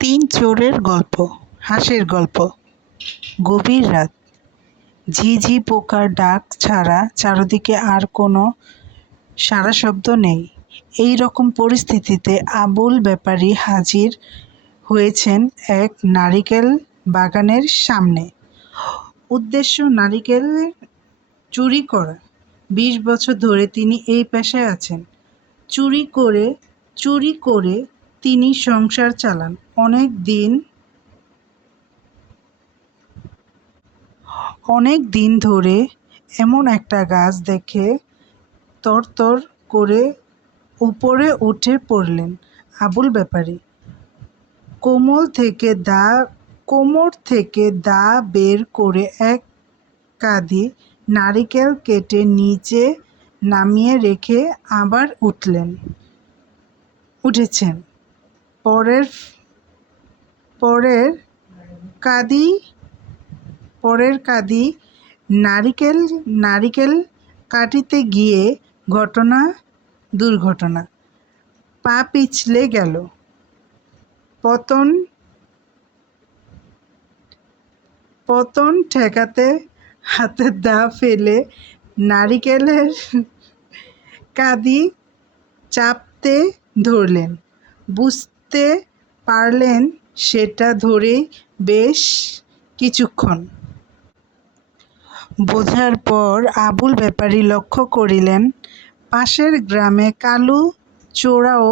তিন চোরের গল্প। হাসির গল্প। গভীর রাত। ঝিঝি পোকার ডাক ছাড়া চারদিকে আর কোনো সাড়া শব্দ নেই। এই রকম পরিস্থিতিতে আবুল ব্যাপারী হাজির হয়েছেন এক নারিকেল বাগানের সামনে। উদ্দেশ্য নারিকেল চুরি করা। ২০ বছর ধরে তিনি এই পেশায় আছেন। চুরি করে তিনি সংসার চালান। অনেক দিন ধরে এমন একটা গাছ দেখে তরতর করে উপরে উঠে পড়লেন আবুল ব্যাপারী। কোমর থেকে দা বের করে এক কাঁধি নারিকেল কেটে নিচে নামিয়ে রেখে আবার উঠেছেন। পরের কাঁধি নারিকেল কাটিতে গিয়ে দুর্ঘটনা। পা পিছলে গেল। পতন ঠেকাতে হাতে দা ফেলে নারিকেলের কাঁধি চাপতে ধরলেন। বুঝতে পারলেন সেটা ধরেই বেশ কিছুক্ষণ। বোঝার পর আবুল ব্যাপারী লক্ষ্য করিলেন, পাশের গ্রামে কালু চোরাও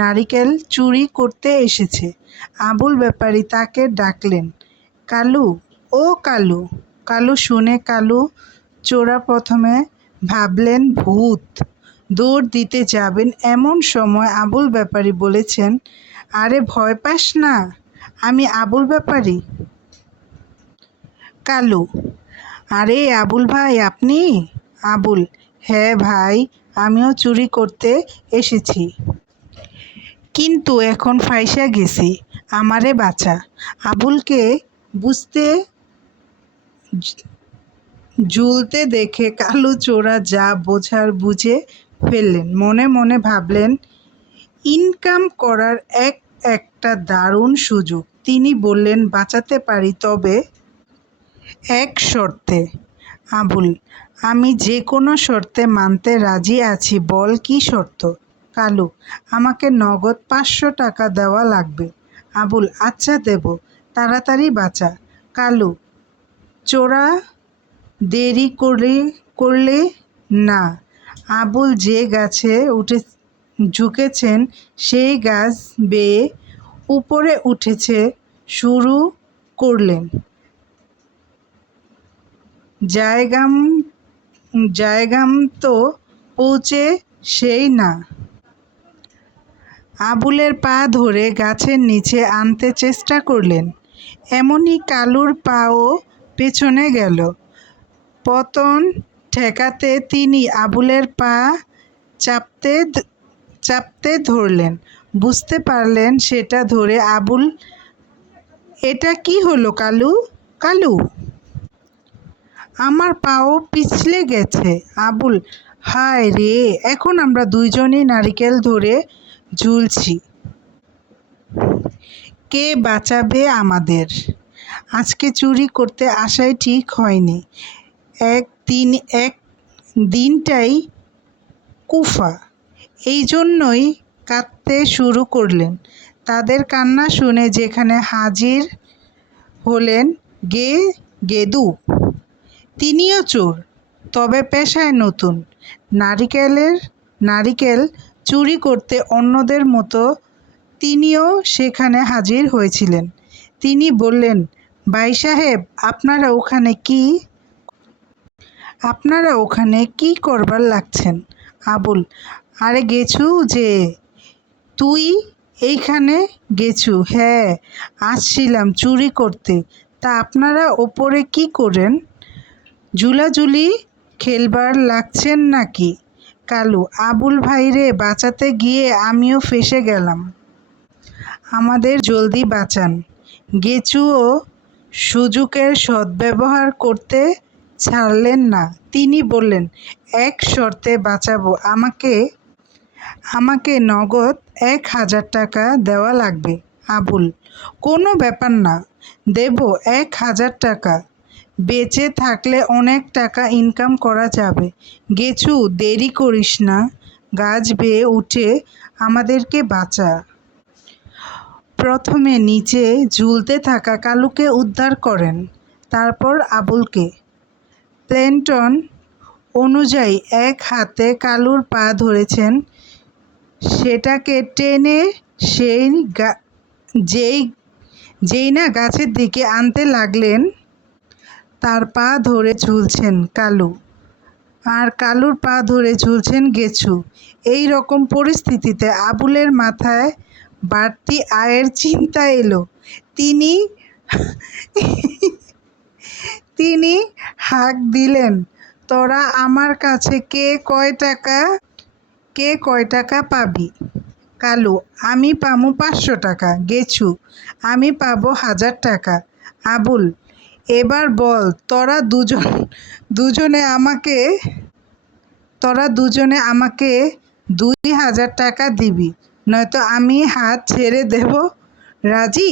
নারিকেল চুরি করতে এসেছে। আবুল ব্যাপারী তাকে ডাকলেন, কালু, ও কালু। কালু শুনে কালু চোরা প্রথমে ভাবলেন ভূত, দৌড় দিতে যাবেন এমন সময় আবুল ব্যাপারী বলেছেন, আরে ভয় পাস না, আমি আবুল ব্যাপারী। কালু, আরে আবুল ভাই আপনি? আবুল, হ্যাঁ ভাই, আমিও চুরি করতে এসেছি, কিন্তু এখন ফাঁইসা গেছি, আমারে বাঁচা। আবুলকে ঝুলতে দেখে কালু চোরা যা বোঝার বুঝে ফেললেন। মনে মনে ভাবলেন, ইনকাম করার একটা দারুণ সুযোগ। তিনি বললেন, বাঁচাতে পারি, তবে এক শর্তে। আবুল, আমি যে কোনো শর্তে মানতে রাজি আছি, বল কী শর্ত? কালু, আমাকে নগদ ৫০০ টাকা দেওয়া লাগবে। আবুল, আচ্ছা দেব, তাড়াতাড়ি বাঁচা। কালু, চোরা দেরি করলে না। আবুল যে গাছে ঝুঁকেছেন সেই গাছ বেয়ে উপরে উঠতে শুরু করলেন। জায়গাম তো পৌঁছে সেই না। আবুলের পা ধরে গাছের নিচে আনতে চেষ্টা করলেন। এমনি কালুর পাও পেছনে গেল। পতন ঠেকাতে তিনি আবুলের পা চাপতে ধরলেন। বুঝতে পারলেন সেটা ধরে আবুল, এটা কি হলো কালু? কালু, আমার পাও পিছলে গেছে। আবুল, হায় রে, এখন আমরা দুইজনই নারিকেল ধরে ঝুলছি, কে বাঁচাবে আমাদের? আজকে চুরি করতে আসাই ঠিক হয়নি। দিনটাই কুফা। এই জন্যই কাঁদতে শুরু করলেন। তাদের কান্না শুনে যেখানে হাজির হলেন গেদু। তিনিও চোর, তবে পেশায় নতুন। নারিকেল চুরি করতে অন্যদের মতো তিনিও সেখানে হাজির হয়েছিলেন। তিনি বললেন, ভাই সাহেব, আপনারা ওখানে কি করবার লাগছেন? আবুল, আরে গেছু যে। তুই এইখানে গেছু? হ্যাঁ, আসছিলাম চুরি করতে। তা আপনারা ওপরে কি করেন? ঝুলাঝুলি খেলবার লাগছেন নাকি? কালু, আবুল ভাইরে বাঁচাতে গিয়ে আমিও ফেঁসে গেলাম, আমাদের জলদি বাঁচান। গেছুও সুযোগের সদ্ব্যবহার করতে ছাড়লেন না। তিনি বললেন, এক শর্তে বাঁচাবো, আমাকে নগদ ১,০০০ টাকা দেওয়া লাগবে। আবুল: কোনো ব্যাপার না, দেব 1,000 টাকা। বেঁচে থাকলে অনেক টাকা ইনকাম করা যাবে। গেছু, দেরি করিস না, গাছ বেয়ে উঠে আমাদেরকে বাঁচা। প্রথমে নিচে ঝুলতে থাকা কালুকে উদ্ধার করেন, তারপর আবুলকে। প্ল্যানটন অনুযায়ী এক হাতে কালুর পা ধরেছেন, সেটাকে টেনে সেই যেই না গাছের দিকে আনতে লাগলেন, তার পা ধরে ঝুলছেন কালু, আর কালুর পা ধরে ঝুলছেন গেছু। এই রকম পরিস্থিতিতে আবুলের মাথায় বাড়তি আয়ের চিন্তা এলো। তিনি হাঁক দিলেন, তোরা আমার কাছে কে কয় টাকা পাবি? কালু: আমি পামু 500 টাকা। গেছু: আমি পাবো 1000 টাকা। আবুল: এবার বল, তোরা দুজনে আমাকে 2000 টাকা দিবি, নয়তো আমি হাত ছেড়ে দেব। রাজি?